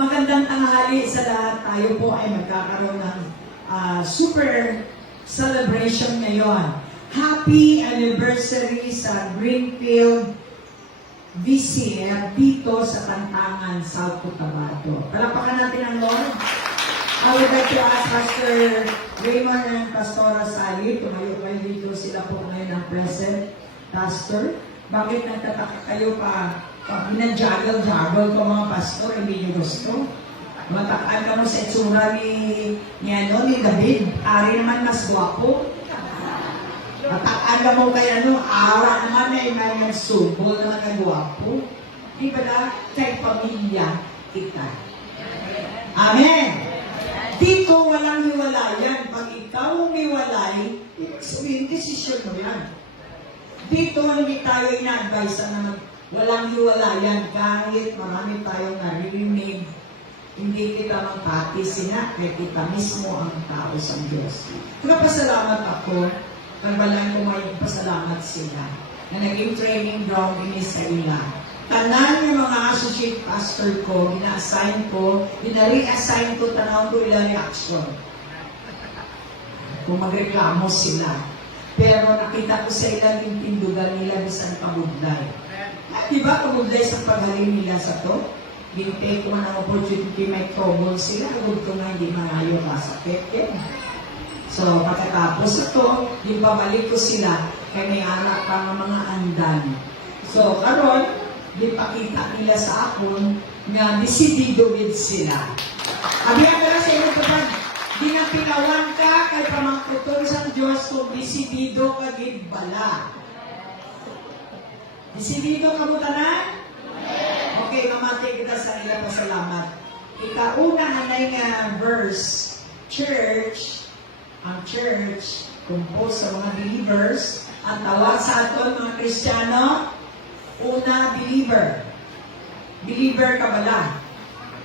Magandang tanghali sa lahat. Tayo po ay magkakaroon ng super celebration ngayon. Happy anniversary sa Greenfield VCF dito sa Tantangan, South Cotabato. Palapakan natin ang Lord. I would like to ask Pastor Raymond and Pastora Sally, tumayo kayo dito, sila po ngayon ang present. Pastor, bakit nagtataka kayo pa pinag-juggle ko mga pastor, hindi nyo gusto? Matakaan ka mo sa itsura ni David, ari naman mas gwapo. Matakaan ka mo kay Ara naman ay may subol naman na gwapo. Di ba na? Kay pamilya kita. Amen! Dito walang hiwalayan. Pag ikaw umiwalay, sabihin, desisyon mo yan. Dito hindi tayo ina-advise na walang hiwalayan kahit marami tayong naririnig. Hindi kita magpati sina, kaya kita mismo ang tao sa Diyos. Nagpasalamat ako, nagbalang ko magpasalamat sila na naging training ground ini sa ila. Tanan yung mga associate pastor ko, ina-assign ko, ina-reassign ko, tanawin ko ilang reaction. Kung magreklamo sila. Pero nakita ko sa ilang yung tindugan nila bisan pabudlay. Di ba pabudlay sa paghaling nila sa to? Binipay ko ng opportunity, may trouble sila. Huwag ko na hindi mangayo kasakit. So, pagkatapos ito, yung pabalik ko sila, kaya may anak pa ng mga andan. So, karon, ipakita nila sa akon nga desidido with sila. Abiyan ka na sa inyo kapag di na pinawan ka kay pamangkutong sa Diyos kung desidido ka bala. Desidido ka mo tanan? Okay, mamati kita sa ilang pasalamat. Ikauna na verse, church, ang church, composed sa mga believers, at tawag sa aton mga Kristiyano, una, believer. Believer ka bala?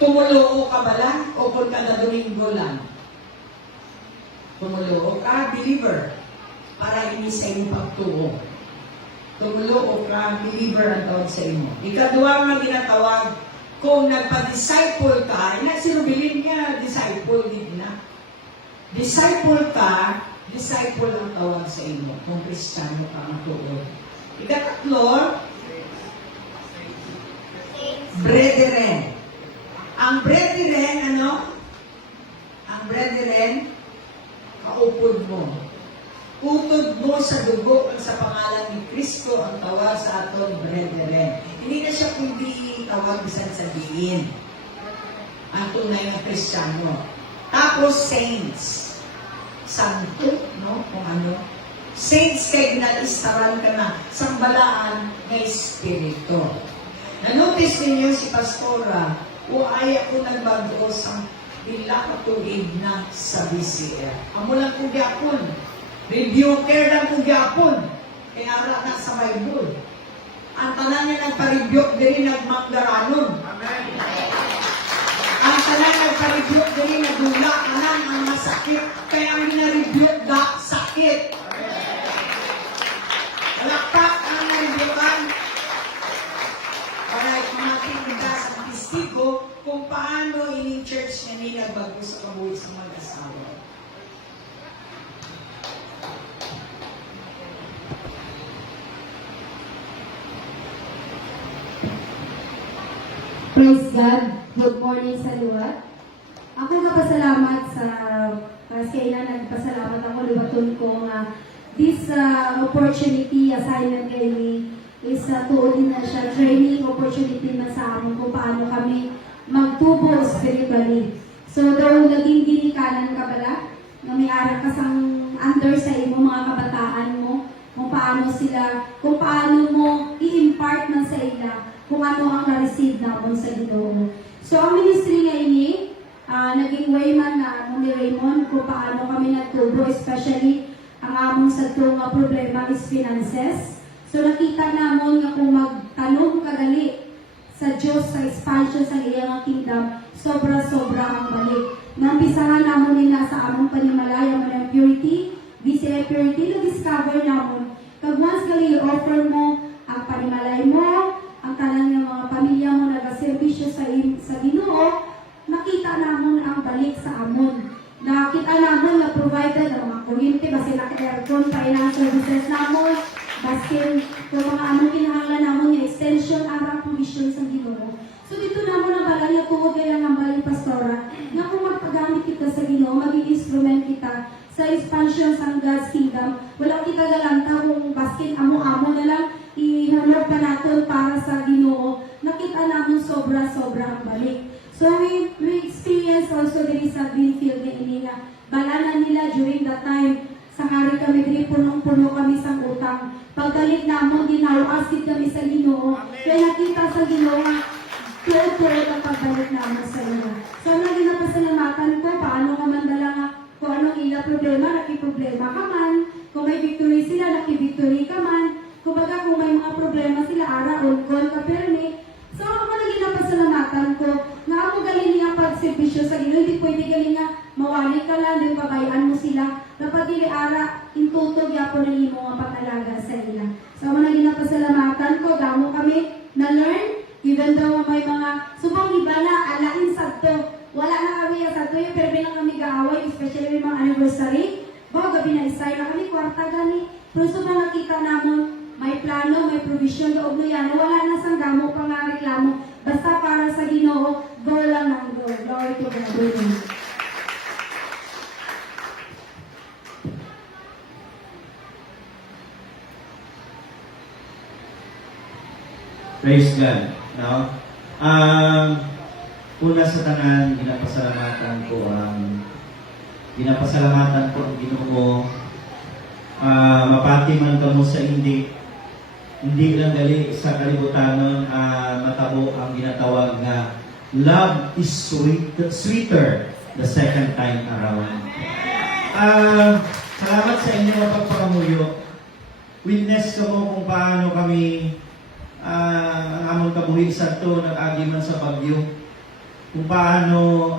Tumuloo ka bala? O kung kada Domingo lang? Tumuloo ka, believer. Para ini sa inyong pagtuo. Tumuloo ka, believer ang tawag sa inyo. Ikaduwa nga ginatawag, kung nagpa-disciple ka, sinubilin niya, disciple din na. Disciple ka, disciple ang tawag sa inyo. Kung Kristiyano ka ang tuo. Ikatatlo, brethren. Ang brethren, Ang brethren, kaupod mo. Utod mo sa dugo ang sa pangalan ni Kristo ang tawag sa aton brethren. Hindi na siya kundi tawag bisan sabihin. Ang tunay ng Kristiyano. Tapos saints. Santo, no? Kung ano. Saints kay ginalistaran ka na sambalaan ng Espiritu. Na-notice ninyo si Pastora, o ay ako nagbago sa bila katuig na sa BCF. Amo lang kong gyapon. Rebuker lang kong gyapon. Kaya ara na sa Bible. Ang tanan niya nagpa-rebuke diri nagmanggaranon. Amen. Ang tanan nagpa-rebuke diri nagdula anan ang masakit. Kaya ang gina-rebuke da sakit. Walakpak ang naribukan. Para ikumating kita sa testigo kung paano ining church na nilagbago sa kabuhi sa mag-asawa. Praise God. Good morning sa luwat. Ako nagpasalamat sa kailan nagpasalamat ako liwaton ko nga this opportunity assignment kay me is tuulin na siya training opportunity na sa amin kung paano kami magtubo spiritually. So daw naging dinikanan ka pala na may aral ka sang under sa imo mga kabataan mo kung paano mo i-impart man sa ila kung ano ang na-receive namin sa Ginoo. So, ang ministry nga ini, naging way man na ni Raymond kung paano kami nagtubo, especially ang among sa nga problema is finances. So, nakita namon nga kung magtanong kagali sa Diyos, sa expansion sa iyang kingdom, sobra-sobra ang balik. Nampisahan namon nila sa among panimalaya man ang purity, BCF purity, na-discover namon. Kag once gali i-offer mo ang panimalay mo, ang tanan ng mga pamilya mo nag-servisyo sa Ginoo, magbalik sa amon. Nakita namon na provided ang mga kuryente, basin naka-aircon, finance services namon, basin kung mga among kinahanglan namon yung extension, arang provision sa Ginoo. So dito namon ang balay na tungod kaya ng balay pastora, nga kung magpagamit kita sa Ginoo, maging instrument kita sa expansion sa God's kingdom, wala kita galanta kung baskin amo-amo na lang ihanap pa natin para sa Ginoo. Nakita namin sobra-sobra ang balik. So we experience also diri sa Greenfield na ini nga balanan nila during that time. Sa hari kami diri punong-puno kami sa utang. Pagdalit namon ginawas kami sa Ginoo. Kaya nakita sa Ginoo nga tuwa ang pagbalik naman sa iyo. So lagi na pasalamatan ko paano ka man dala nga kung anong ila problema, nakiproblema ka man. Kung may victory sila, nakibictory ka man. Kumbaga kung may mga problema sila, ara, on-call ka permit. So ako lagi na pasalamatan ko nga ako galing niya pagservisyo sa Ginoo. Hindi pwede galing nga mawali ka lang, din pabayaan mo sila. Dapat dili ara, intutog yapon ng imo nga patalaga sa ila. So ako lagi na pasalamatan ko, damo kami na-learn. Even though may mga subang iba na alain sadto. Wala na kami sadto yung pero bilang kami gaaway, especially may mga anniversary. Gabi na isay na kami, kwarta gani. Pero subang nakita namon, may plano, may provision, loob na yan. Wala na sang damo pa nga reklamo. Basta para sa Ginoo, go lang ang go. Glory to God. Praise God. No? Una sa tanan, ginapasalamatan ko ang Ginoo. Mapati man kamo sa hindi lang gali sa kalibutanon matabo ang ginatawag nga love is sweeter the second time around. Salamat sa inyo mapagpakamuyo. Witness ko mo kung paano kami ang among kabuhi sa to nag-agi man sa bagyo. Kung paano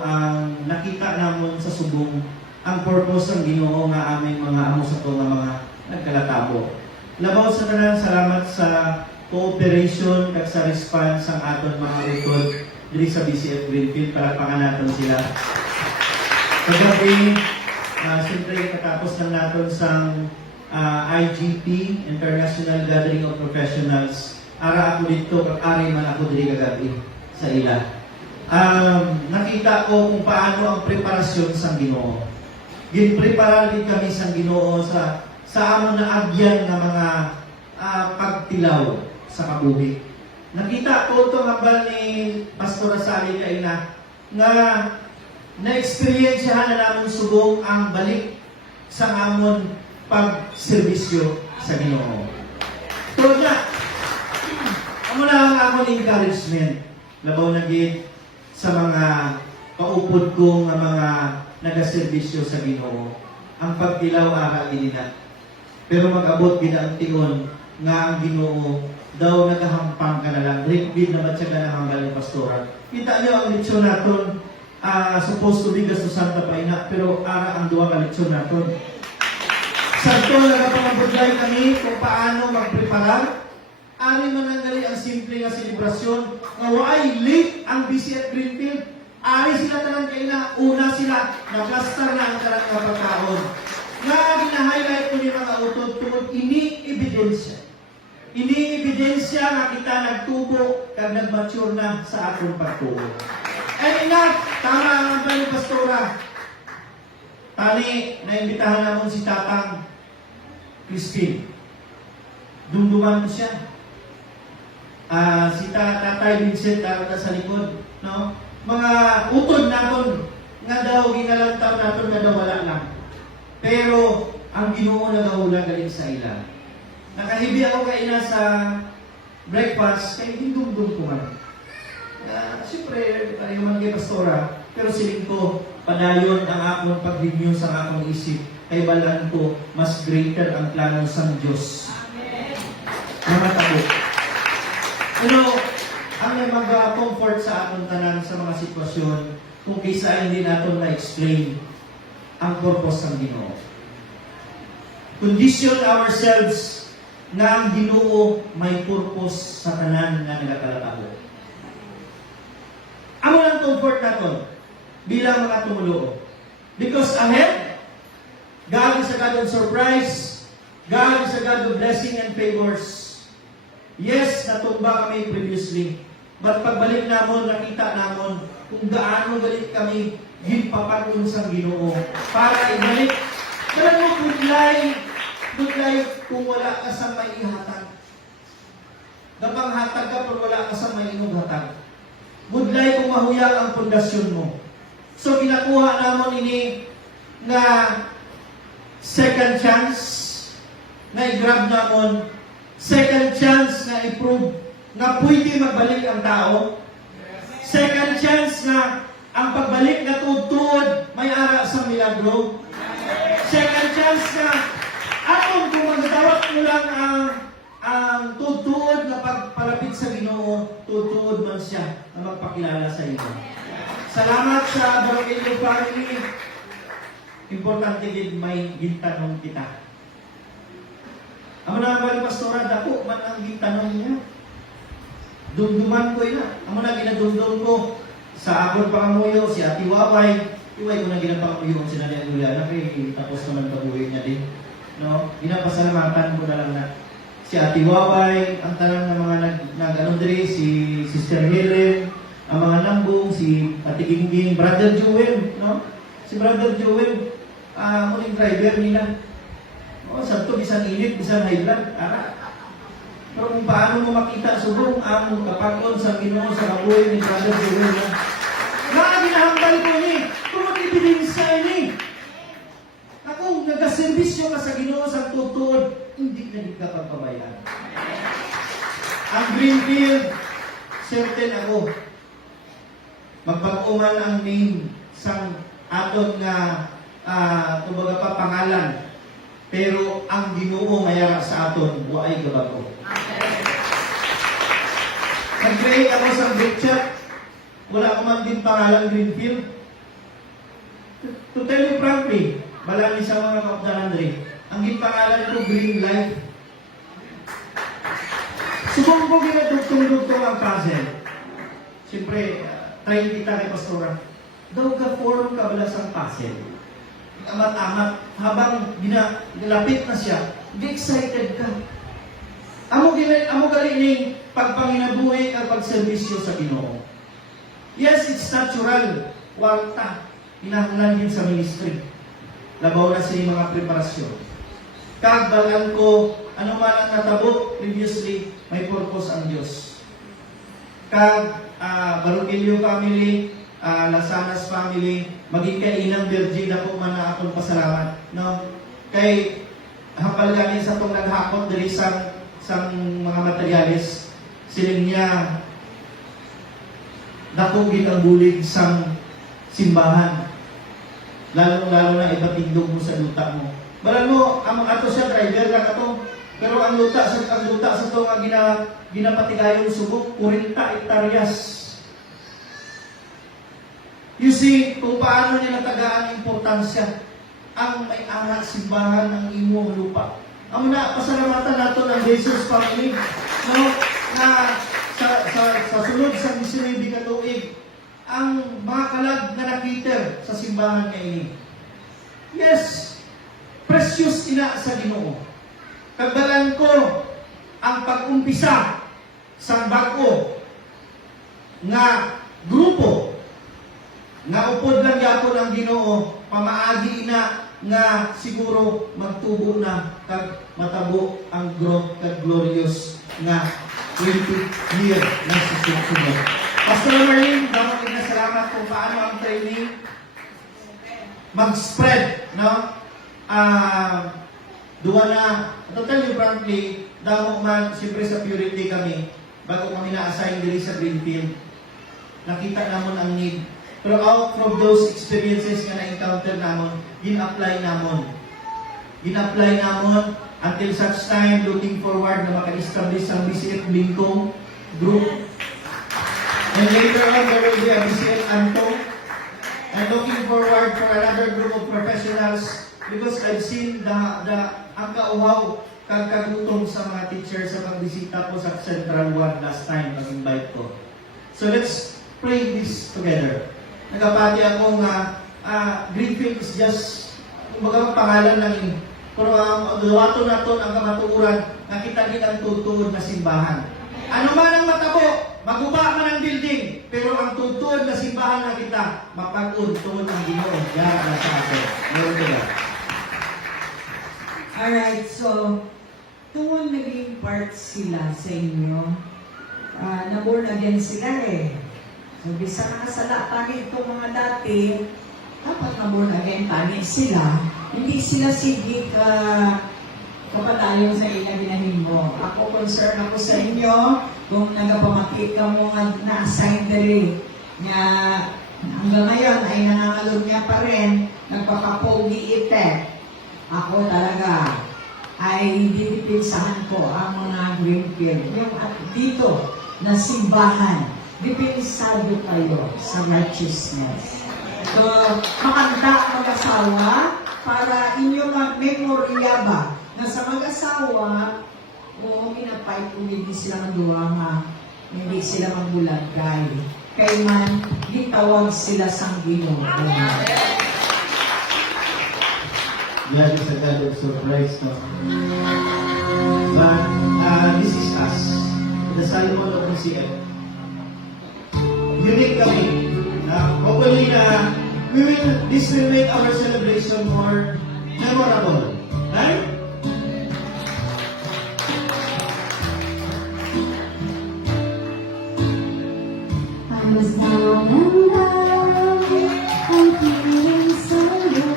nakita namon sa subong ang purpose ng Ginoo nga aming mga amo sa to nga mga nagkalatabo. Labaw sa tanan, salamat sa cooperation kag sa response ang aton mga utod diri sa BCF Greenfield. Palakpakan natin sila. Kagabi, siyempre katapos lang natin sa IGP, International Gathering of Professionals. Ara ako dito, ari man ako diri kagabi sa ila. Nakita ko kung paano ang preparasyon sa Ginoo. Ginprepara din kami sa Ginoo sa among naagyan na mga pagtilaw sa kabuhi. Nakita ko itong abal ni Pastor Sally kaina nga na-experiensyahan na namin subong ang balik sa amon pagserbisyo sa Ginoo. Tulad na, amo na ang amon encouragement. Labaw na gid sa mga kaupod ko nga mga nagaserbisyo sa Ginoo. Ang pagtilaw ara ginina. Pero mag-abot gid ang tingon nga ang Ginoo daw nagahampang ka na lang. Rikbid na matyaga na hambal ni Pastora. Kita niyo ang litsyon naton supposed to be gasto Santa Paina, pero ara ang duwa ka litsyon naton. Sakto nagapangabudlay kami kung paano magprepara. Ari man ang gali ang simple nga selebrasyon nga waay late ang BCF Greenfield. Ari sila tanan kay na una sila naglastar na ang tanan nga pagkaon. Nga gina-highlight ko ni mga utod tungod ini ebidensya. Ini ebidensya nga kita nagtubo kag nagmature na sa atong pagtuo. And enough, tama ang ni Pastora. Tani, naimbitahan namon si Tatang Crispin. Dumduman mo siya. Si Tatay Vincent na sa likod. No? Mga utod naton nga daw ginalantaw naton nga daw wala lang. Pero ang Ginoo nagahula galing sa ila. Nakahibi ako kaina sa breakfast kay hindumdum ko man. Siyempre, pareho man kay Pastora, pero siling ko, padayon ang akong pag-renew sa akong isip. Kay balaan ko, mas greater ang plano sa Diyos. Mga tabo. Pero, ang may mag-comfort sa atong tanan sa mga sitwasyon, kung kaysa hindi natin na-explain ang purpose ng Ginoo. Condition ourselves na ang Ginoo may purpose sa tanan na nagakalatabo. Amo lang comfort naton. bilang mga tumuloo. Because ahead, God is a God of surprise. God is a God of blessing and favors. Yes, natumba kami previously. But pagbalik namon, nakita namon kung gaano galit kami ginpapaton sa Ginoo para ibalik. Pero mo, budlay kung wala ka sa may ihatag. Gapang hatag ka pero wala ka sa may inughatag. Budlay kung mahuyang ang pundasyon mo. So, ginakuha namon ini na second chance na i-grab namon, second chance na i-prove na pwede magbalik ang tao, second chance na ang pagbalik na tuod may ara sa milagro, second chance na atong kung magtawag mo lang ang tuod na pagpalapit sa Ginoo, tuod man siya na magpakilala sa iyo. Salamat sa Barangay family. Importante din may gintanong kita. Amo na ang pastora, dako man ang gintanong niya. Dumduman ko ina. Amo na ginadumdum ko sa akon pangamuyo, si Ati Waway. Iway ko na ginapangamuyo ang sinali ang Juliana. Kaya tapos naman pabuhay niya din. No? Ginapasalamatan ko na lang na si Ati Waway, ang tanang ng mga nag-anon diri, si Sister Helen, ang mga lambong, si Ati Gingging, Brother Joel, no? Si Brother Joel, muling driver nila. O, sabto, bisan init, bisan high blood, ara. Pero kung paano mo makita subong ang kapag-on sa Ginoo sa kabuhay ni Brother Joel, no? Ginahambal ko ni, kung mag-ebidensya ni. Ako, nag-servisyo ka sa Ginoo sa tutuod, hindi na di ka pagpabayaan. Ang Greenfield, certain ako, magpag-uman ang name sang aton nga kumbaga pa pangalan, pero ang Ginoo mayara sa aton waay gabago. Nag-create ako sa group chat, wala ko man din pangalan Greenfield. To tell you frankly, balani sa mga kaupdanan rin, ang pangalan ko Green Life. Subong ko ginadugtong-dugtong ang puzzle. Siyempre, try kita kay Pastora. Daw ka form ka bala sa puzzle. Amat-amat, habang ginalapit na siya, excited ka. Amo galing pagpanginabuhi ang pagservisyo sa Ginoo. Yes, it's natural. Walta. Hinahanglan din sa ministry. Labaw na sa mga preparasyon. Kagbalan ko, ano man ang natabo previously, may purpose ang Diyos. Barugilio family, Lasanas family, maging kay Inang Virgin ako man na akong pasalamat. No? Kay hapal ganin sa itong naghakot dali sa mga materialis, siling niya nakugin ang bulig sa simbahan. Lalo na ibatindog mo sa luta mo. Balan mo, ang ato siya, driver lang ato. Pero ang luta sa ito nga ginapatigayon subok, 40 hektaryas. You see, kung paano niya natagaan ang importansya ang may anak simbahan ng imong lupa. Ang pasalamatan nato ng Jesus family, no, na sa sunod sa 19 katuig, ang mga kalag na nakiter sa simbahan nga ini. Yes, precious ina sa Ginoo. Kagdalan ko ang pag-umpisa sa bago nga grupo nga upod lang yapon ang Ginoo, pamaagi ina nga siguro magtubo na kag matabo ang growth kag glorious nga 20 year na susunod. Pastor Marlene, dapat na salamat kung paano ang training mag-spread, no? Duwa na, to tell you frankly, damo man, siyempre sa purity kami, bago kami na-assign diri sa Greenfield, nakita namon ang need. Pero out from those experiences nga na-encounter namon, gin-apply namon until such time, looking forward na maka-establish ang BCF Bingkong group. And later on, there will be a BCF Anto. I'm looking forward for another group of professionals because I've seen ang kauhaw kagkagutom sa mga teachers sa pagbisita ko sa Central 1 last time, nag-invite ko. So let's pray this together. nagapati akong Greenfield is just, kumbaga pangalan lang yun. Pero gawato naton ang kamatuuran, nakita din ang tutuod na simbahan. Ano man ang matabo, maguba man ang building, pero ang tutuod na simbahan na kita, mapag-un tuod ang Ginoo. Yan ang sa akin. Meron ko ba? Alright, so, tungkol naging part sila sa inyo, na-born again sila eh. So, bisa nakasala tani itong mga dati, dapat na-born again tani sila. Hindi sila sige kapatayon sa ilang ginahimo. Ako, concern ako sa inyo, kung nagapamakita mo nga na-assign dali, nga hanggang ngayon ay nangangalog niya pa rin, nagpakapogi effect. Ako talaga ay didipinsahan ko ang mga Greenfield. Yung at dito na simbahan, dipinsado kayo sa righteousness. So, makanta mag-asawa para inyo mag-memorya ba na sa mag-asawa, oo, minapay kung hindi sila magduwa nga, hindi sila magbulagay. Kay man, gitawag sila sang Ginoo. God is a God of surprise, no? But this is us, the Solomon of MCF. Unique kami. Hopefully, this will make our celebration more memorable. Right? I was down and down, I'm feeling so low.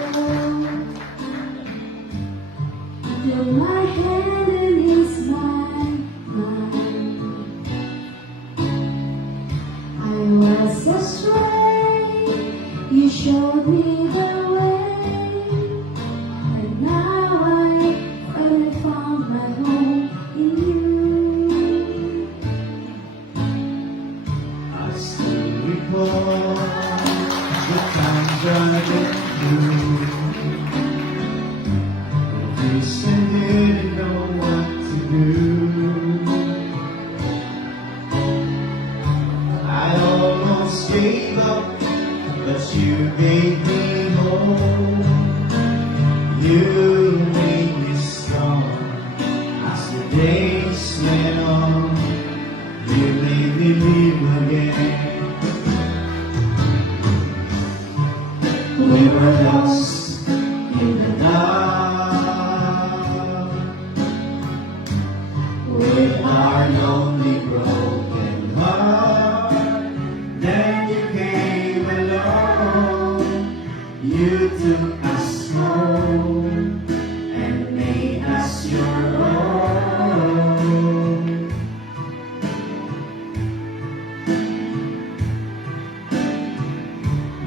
Took my hand in his mine. I was astray, you showed me the way, and now I finally found my home in you. I still recall the times I've been through. This and didn't know what to do. I almost gave up, but you gave me hope. You made me strong as the days went on. You made me live again. We were lost in the dark with our lonely broken heart. Then you came along. You took us home and made us your own.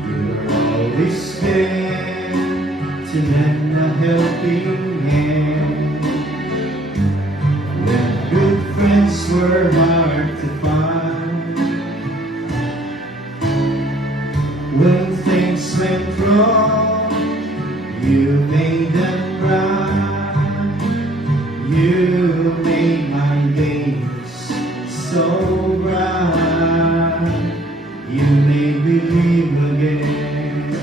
You were always there to lend a helping hand when good friends were hard to find. When things went wrong, you made them right. You made my days so bright. You made me live again.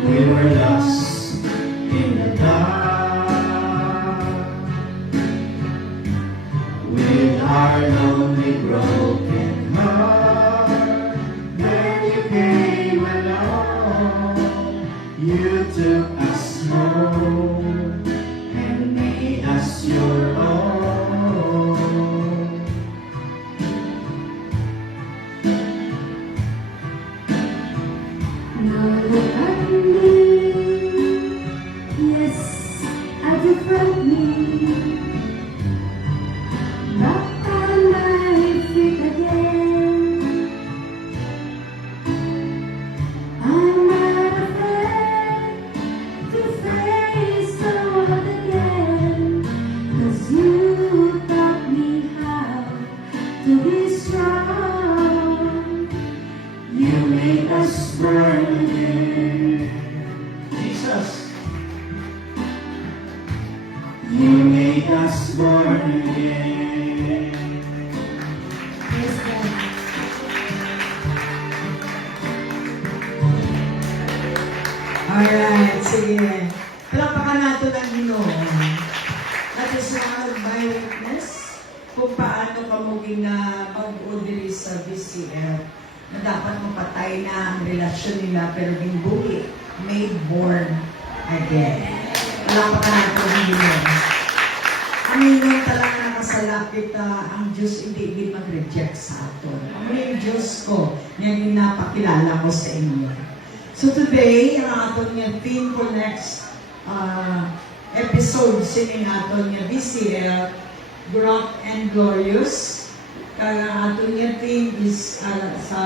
We were lost in the dark with our lonely broken heart. Then you came along. You took us home and made us your own. Now look at me, yes, a different me. Back on my feet again. I'm not afraid to face the world again, 'cause you taught me how to be strong. You made us born again. Jesus. You made us born again. Yes, God. Alright, sige. Palapakan natin ang Ginoo. At is one of my witness kung paano ka muging mag-udiri sa VCF na dapat mapatay na ang relasyon nila pero bingbuhi, made born again. Palapakan natin ang Ginoo. Ang inyong talang nakasalapit na ang Diyos hindi din mag-reject sa aton. Ang yung Diyos ko, yan yung napakilala ko sa inyo. So today, ang aton yung theme for next episode sining aton yung VCL, Great and Glorious. Kaya ang aton yung theme is sa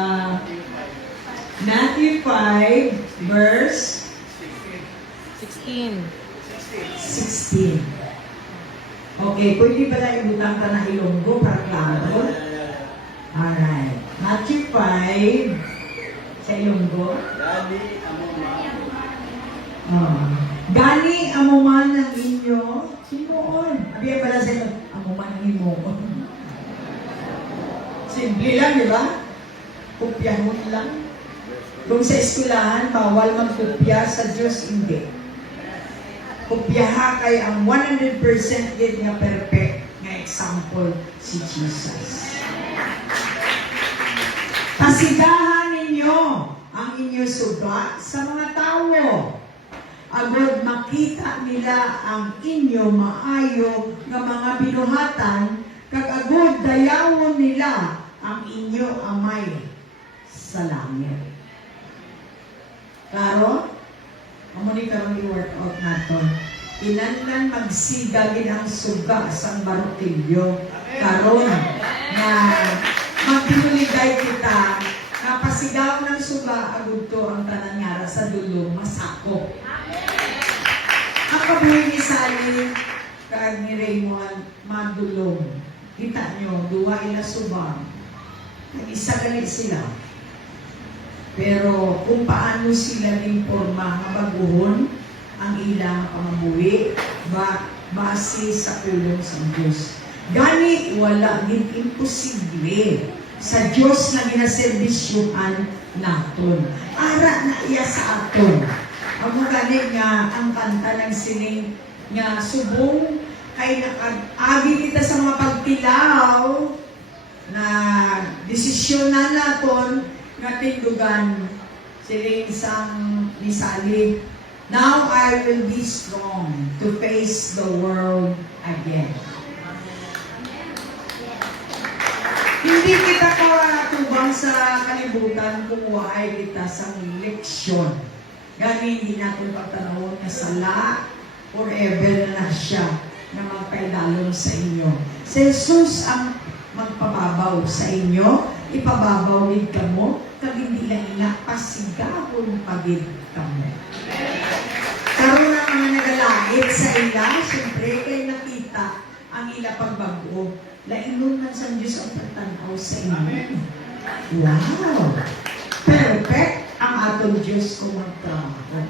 Matthew 5, verse 16. 16. Okay, pwede ba na ibutang ka na Ilonggo para klaro? Alright. Matthew 5 sa Ilonggo. Gani amuman ng inyo. Sinoon. Abiyan pala sa inyo. Amuman ng imoon. Simple lang, di ba? Kupyahon lang. Kung sa eskwelahan, bawal magkupya, sa Diyos hindi. Kupyaha kay ang 100% din nga perfect nga example si Jesus. Pasigahan ninyo ang inyo suga sa mga tao. Agad makita nila ang inyo maayo nga mga binuhatan, kag agad dayawon nila ang inyo amay sa langit. Klaro? Amo ni karong i-workout naton. Kinahanglan magsigagin ang suga sa barutilyo. Karon na magpinuligay kita na pasigaw ng suga agud to ang tanan ngara sa dulo masakop. Ang kabuhi ni Sally kag ni Raymond madulong. Kita nyo, duha ila subang. Isa ganit sila. Pero kung paano sila din forma mabaguhon ang ilang pamabuhi base sa tulong sa Diyos. Gani wala din imposible sa Diyos na ginaserbisyuhan naton. Ara na iya sa aton. Ang gani nga ang kanta ng sining nga subong kay nakag-agi kita sa mga pagtilaw na desisyon na naton nga tindugan siling sang ni Sally. Now I will be strong to face the world again. Hindi kita tubang sa kalibutan kung waay kita sa leksyon. Gani hindi natin pagtanawon na sala forever na siya na magpaidalon sa inyo. Si Jesus ang magpababaw sa inyo, ipababaw din kamo, kag hindi lang inapasigahon pagid kamo. Karoon ang mga nagalait sa ila, siyempre, kay nakita ang ila pagbago. Lainon man sa Diyos ang pagtanaw sa inyo. Wow! Perfect ang atong Diyos kung magtrabaho.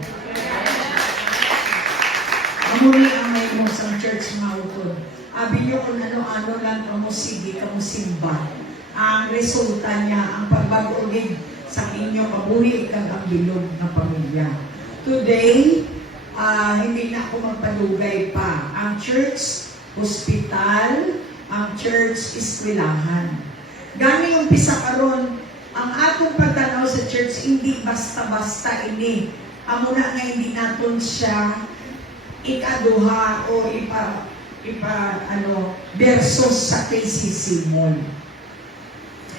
Amuli ang may mo sa church mautod. Abi nyo kung ano-ano lang kamo sige, kamo simba. Ang resulta niya, ang pagbago-ulig sa inyo kabuhi kag ang bilog na pamilya. Today, hindi na ako magpalugay pa. Ang church, hospital, ang church, eskwelahan. Gani yung pisa karon, ang atong pagtanaw sa church, hindi basta-basta ini. Amo na nga hindi naton siya ikaduha o versus sa KCC Mall.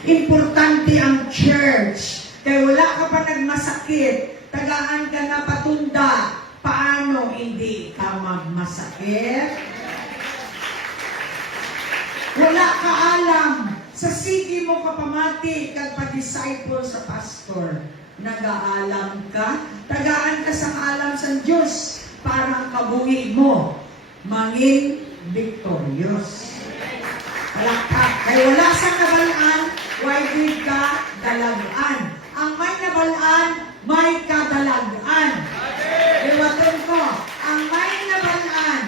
Importante ang church. Kaya wala ka pa nagmasakit, tagaan ka na patunda, paano hindi ka magmasakit? Wala ka alam. Sa sige mo kapamati, kag pa-disciple sa pastor. Nag-aalam ka, tagaan ka sa kaalam sa Diyos, parang kabuhi mo, mangin victorious. Palakpak. Kaya wala sa kabalaan, why did ka dalagaan? Ang may nabalaan, may kadalagaan. Iwaton ko, ang may nabalaan.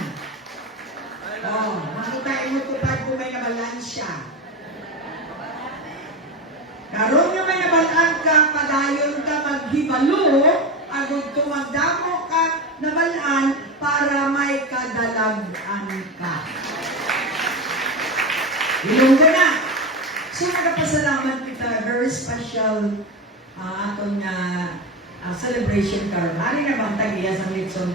Makitain mo tupad kung may nabalaan siya. Karoon nga may nabalaan ka, padayon ka maghibalo, agad tumadamo ka na balaan para may kadalagan ka. Ilong ka na. So, nagpasalamat kita. Very special atong celebration card. Hari na bang tagiya sa Litson?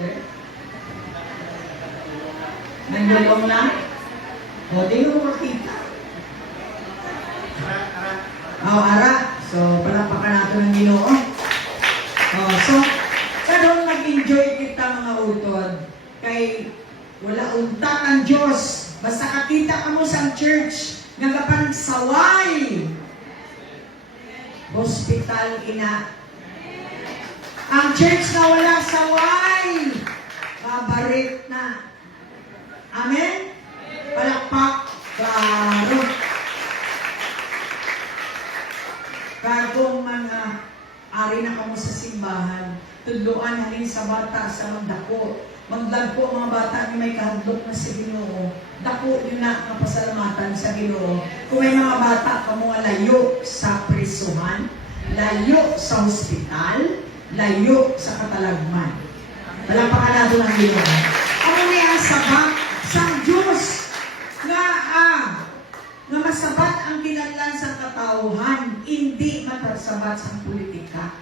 Nandulong na? O, di mo makita. Ara. So, palapakan natin ng Ginoo. So, kadong nag-enjoy kita mga utod. Kay wala unta ang Diyos. Basta kakita ka mo sa church, nagapansaway. Hospital ina. Ang church na wala saway, babarit na. Amen? Palakpak. Klaro. Kagong mga ari na kamo sa simbahan, tudloan halin sa bata sa magdako. Magdagpo ang mga bata ni may kahadlok na sa Ginoo. Dako yun na ang pasalamatan sa Ginoo. Kung may mga bata kamo nga layo sa prisuhan, layo sa hospital, layo sa katalagman. Palapakan natin ang Ginoo. Ano niya ang sabat sa Diyos nga masabat ang kinahanglan sa katauhan, hindi matasabat sa politika.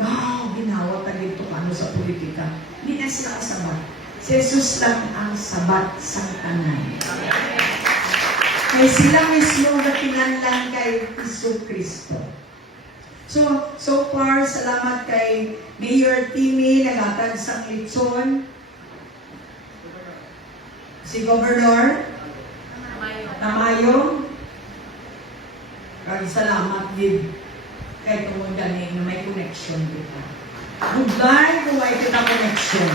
Wow, ginawa ka dito ano sa politika. Hindi na sila kasabat. Si Jesus lang ang sabat sa tanan. Kaya sila mismo na kinahanglan kay Isu Kristo. So far, salamat kay Mayor Timmy, nagatag sa Litson. Si Governor Tamayo. Kaya salamat din kay tungod gani na may connection kita. Goodbye kung may kita connection.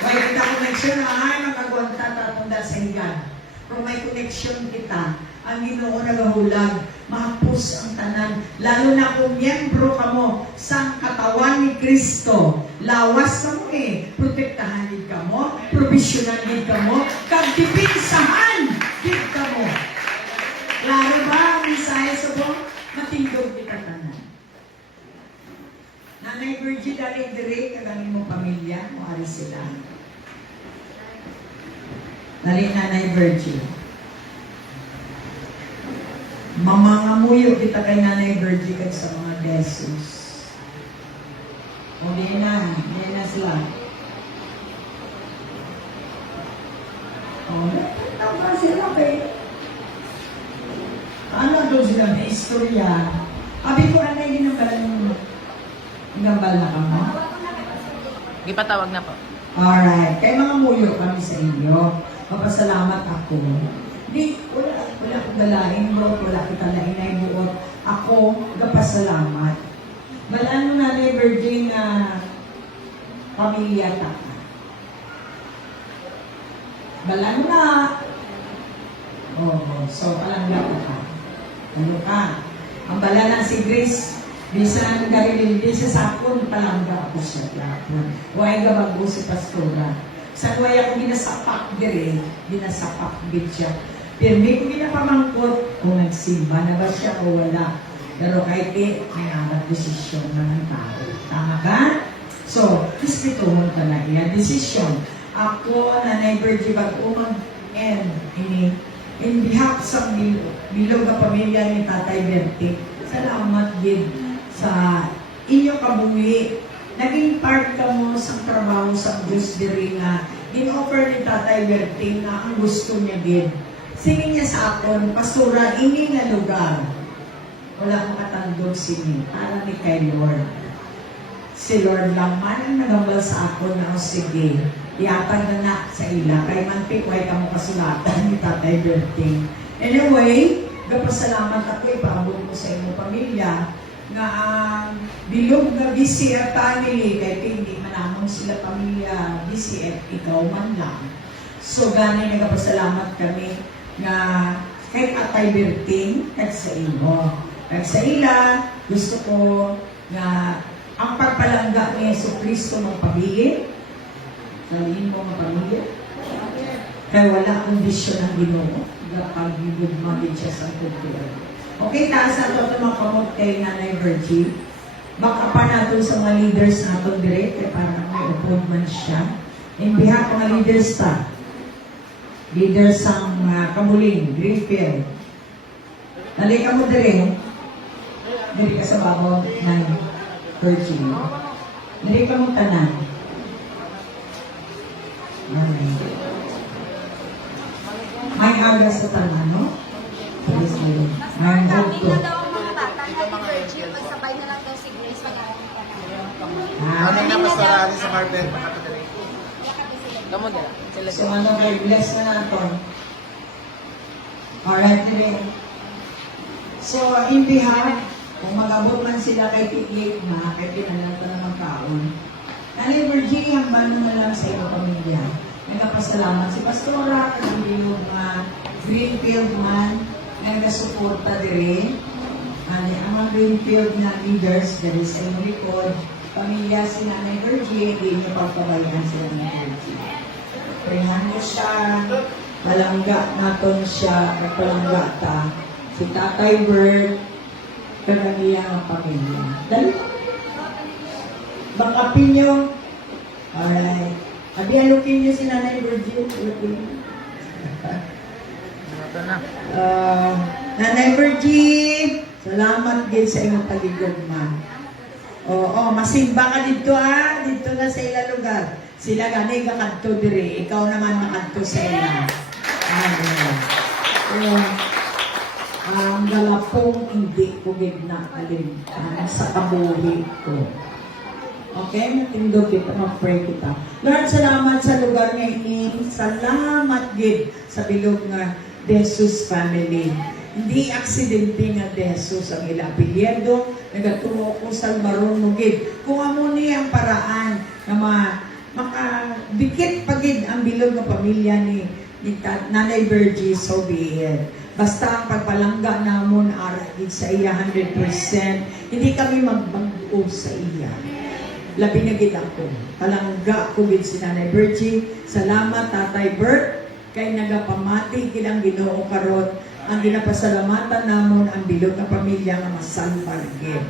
May kita connection ay magagwanta tatanda sa higan. Kung may connection kita, ang Ginoo nagahulag, mahapos ang tanan. Lalo na kung miyembro ka mo sa katawan ni Kristo. Lawas ka mo protektahan din ka mo, provisionan din ka mo, kagdipinsahan din ka mo. Klaro ba ang mensahe sa mo? Matindog di ka tanan. Nanay Virgin, dali dire, kagaling mo pamilya, mo ari sila. Dali Nanay Virgin. Mamangamuyo kita kay Nanay Virgin kag sa mga Jesus. O di na sila. O, tama sila kay ano doon sila na istorya. Abi ko anay ginambal na ka mo? Ipatawag na po. Alright. Kaya mga muyo kami sa inyo. Papasalamat ako. Wala akong dalahin bro. Wala kita na inay buot. Ako, nagpasalamat. Balaan mo Nanay Virgin na pamilya ta. Balaan na. So alam na ka. Ano ka? Ang bala na si Grace, bisan garilin, bisa sa akon, palangga ako siya. Huwag ka bago si Pastora. Sa kuway ako ginasapak dire, ginasapak din siya. Pero hindi ko ginapamangkot kung nagsimba na ba siya o wala. Pero kahit may amat desisyon na ng tao. Tama ka? So, ispituhon ka na iya. Desisyon. Ako, Nanay Virgie, pag-umag and in behalf sa bilog na pamilya ni Tatay Bertie, salamat din sa inyong kabuhi. Naging part ka mo sa trabaho sa Diyos diri nga in-offer ni Tatay Bertie na ang gusto niya din. Singin niya sa akon, Pastora, ini nga lugar. Wala akong katandog sini. Para ni kay Lord. Si Lord lang man ang nagambal sa akon na sige. Iatag na sa ila. Kay mantik, huwag ka mo kasulatan ni Tatay Berting. Anyway, gapasalamat ako, ipaabot mo sa inyong pamilya nga ang bilog na BCF family, kay hindi manamong sila pamilya BCF, ikaw man lang. So, gani nagapasalamat kami nga kay Tatay Berting, kag sa inyo. Kag sa ila, gusto ko nga ang pagpalangga ni Jesucristo magpabilin, sabihin mo mga pamilya. Kaya wala kondisyon ang Ginoo. Pag-ibig magin siya sa kultura. Okay, taas na ito mga kamot kay Nanay Virgie. baka pa natin sa mga leaders natin direct, kaya parang may upload man siya. In behalf ng mga leaders ta, leaders ang Kamuling, Greenfield. Nali ka mo direct, diri ka sa babaw ng Virgin. Diri ka mo tanan. May aga sa tanan, no? Praise the Lord. May Kami ogto. na daw ang mga bata na ni Virgil, magsabay na lang daw si Grace mag-aaral ka na. Ano na pasarali sa Marvel? Kamu dala. Sila So ano, kay bless na natin. Alright, dire. So, in behalf, kung mag-abot man sila kay Tiklik, kaya pinalata naman kaon. Nanay Virgie, ang bano na lang sa iyong pamilya. Nagpasalamat si Pastora, kasi yung Greenfield man, nagasuporta dire. Ang mga Greenfield na leaders, dahil sa iyong likod, pamilya si Nanay Virgie, hindi niyo pagpabayaan sila ng Virgie. Prihan mo siya, malangga naton siya, kapalangga ta. Si Tatay Bert, kananiya ang pamilya. Dali. Bangkapin niyo. Alright. Abi, alukin niyo si Nanay Virgil. Alukin niyo. Ito na. Nanay Virgil, salamat din sa inyong paligod, man. Oo, masimba ka dito dito na sa ilang lugar. Sila gani kakadto dire, ikaw naman makadto sa ila. Ang galapong hindi ko gigna alin sa kabuhi ko. Okay, matindog kita, mag-pray kita. Lord, salamat sa lugar nga ini. Salamat gid sa bilog nga Jesus family. Hindi aksidente nga Jesus ang ila apelyido, nagatuo ko sa marunong gid. Kung amo niya ang paraan na makadikit pagid ang bilog nga pamilya ni Nanay Virgie, so be it. Basta ang pagpalangga namon aragid sa iya 100%, hindi kami magbago sa iya. Labi na gid ako. Palangga ko gid si Nanay Virgie. Salamat Tatay Bert kay nagapamati gid ang Ginoo karon. Ang ginapasalamatan namon ang bilog nga pamilya nga masalpar gid.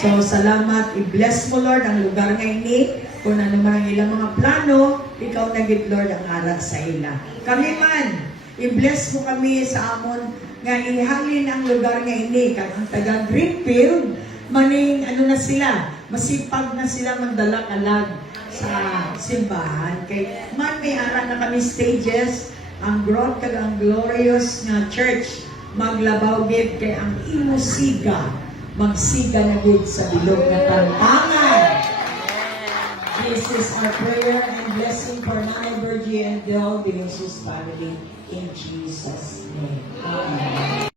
So salamat, i-bless mo Lord ang lugar nga ini. Kung ano man ang ilang mga plano, ikaw na gid Lord ang ara sa ila. Kami man, i-bless mo kami sa amon nga ihalin ang lugar nga ini. Kag ang taga Greenfield, maning ano na sila, masipag na sila magdala kalag sa simbahan. Kay man may ara na kami stages, ang growth kag ang glorious nga church maglabaw gid kay ang imusiga magsiga na gid sa bilog nga tantangan. This is our prayer and blessing for Nanay Virgie and all the Jesus family in Jesus' name. Amen.